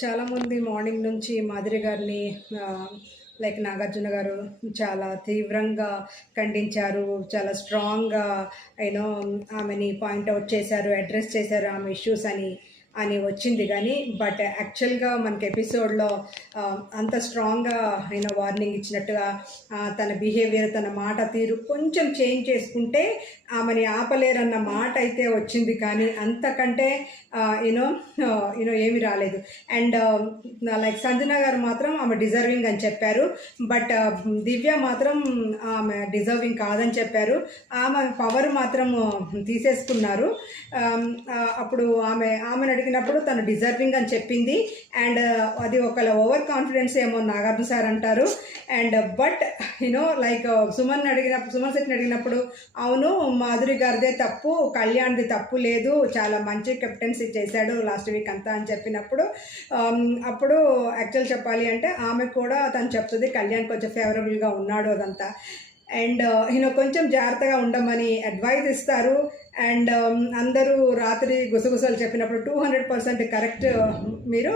చాలామంది మార్నింగ్ నుంచి మాధురి గారిని లైక్ నాగార్జున గారు చాలా తీవ్రంగా ఖండించారు. చాలా స్ట్రాంగ్‌గా యూనో ఆమెని పాయింట్ ఔట్ చేశారు. అడ్రెస్ చేశారు ఆమె ఇష్యూస్ అని వచ్చింది గానీ, బట్ యాక్చువల్‌గా మనకి ఎపిసోడ్‌లో అంత స్ట్రాంగ్‌గా వార్నింగ్ ఇచ్చినట్టుగా తన బిహేవియర్, తన మాట తీరు కొంచెం చేంజ్ చేసుకుంటే ఆమెని ఆపలేరన్న మాట అయితే వచ్చింది. కానీ అంతకంటే యూనో ఏమీ రాలేదు. అండ్ లైక్ సంజన గారు మాత్రం ఆమె డిజర్వింగ్ అని చెప్పారు. బట్ దివ్య మాత్రం ఆమె డిజర్వింగ్ కాదని చెప్పారు. ఆమె పవర్ మాత్రం తీసేసుకున్నారు. అప్పుడు ఆమెను అడిగినప్పుడు తను డిజర్వింగ్ అని చెప్పింది. అండ్ అది ఒకళ్ళ ఓవర్ కాన్ఫిడెన్స్ ఏమో నాగార్జున సార్ అంటారు. అండ్ బట్ లైక్ సుమన్ శెట్టిని అడిగినప్పుడు అవును మాధురి గారిదే తప్పు, కళ్యాణ్ది తప్పు లేదు, చాలా మంచి కెప్టెన్సీ చేశాడు లాస్ట్ వీక్ అంతా అని చెప్పినప్పుడు అప్పుడు యాక్చువల్ చెప్పాలి అంటే ఆమె కూడా తను చెప్తుంది కళ్యాణ్ కొంచెం ఫేవరబుల్గా ఉన్నాడు అదంతా. అండ్ కొంచెం జాగ్రత్తగా ఉండమని అడ్వైజ్ ఇస్తారు. అండ్ అందరూ రాత్రి గుసగుసలు చెప్పినప్పుడు 200% కరెక్ట్ మీరు,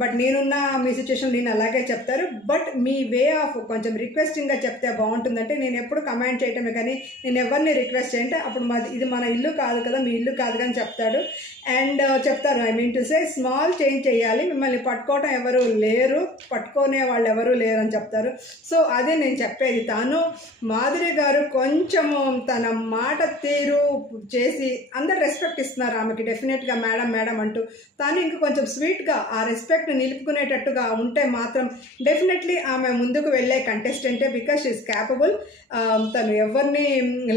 బట్ నేనున్న మీ సిచ్యువేషన్ నేను అలాగే చెప్తారు. బట్ మీ వే ఆఫ్ కొంచెం రిక్వెస్టింగ్గా చెప్తే బాగుంటుందంటే నేను ఎప్పుడు కమాండ్ చేయటమే కానీ నేను ఎవరిని రిక్వెస్ట్ చేయంటే అప్పుడు ఇది మన ఇల్లు కాదు కదా, మీ ఇల్లు కాదు అని చెప్తాడు. అండ్ చెప్తారు I mean to say small change చేయాలి, మిమ్మల్ని పట్టుకోవటం ఎవరు లేరు, పట్టుకునే వాళ్ళు ఎవరు లేరు అని చెప్తారు. సో అదే నేను చెప్పేది. తాను మాధురి గారు కొంచెము తన మాట తీరు చేసి అందరు రెస్పెక్ట్ ఇస్తున్నారు ఆమెకి డెఫినెట్గా మేడం మేడం అంటూ, తాను ఇంక కొంచెం స్వీట్గా ఆ రెస్పెక్ట్ నిలుపుకునేటట్టుగా ఉంటే మాత్రం డెఫినెట్లీ ఆమె ముందుకు వెళ్ళే కంటెస్టెంటే. Because she is capable. తను ఎవరిని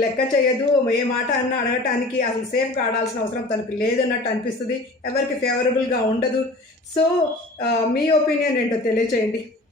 లెక్క చేయదు, ఏ మాట అన్నా అడగటానికి అసలు సేఫ్గా ఆడాల్సిన అవసరం తనకు లేదన్నట్టు అనిపిస్తుంది, ఎవరికి ఫేవరబుల్గా ఉండదు. సో మీ ఒపీనియన్ ఏంటో తెలియచేయండి.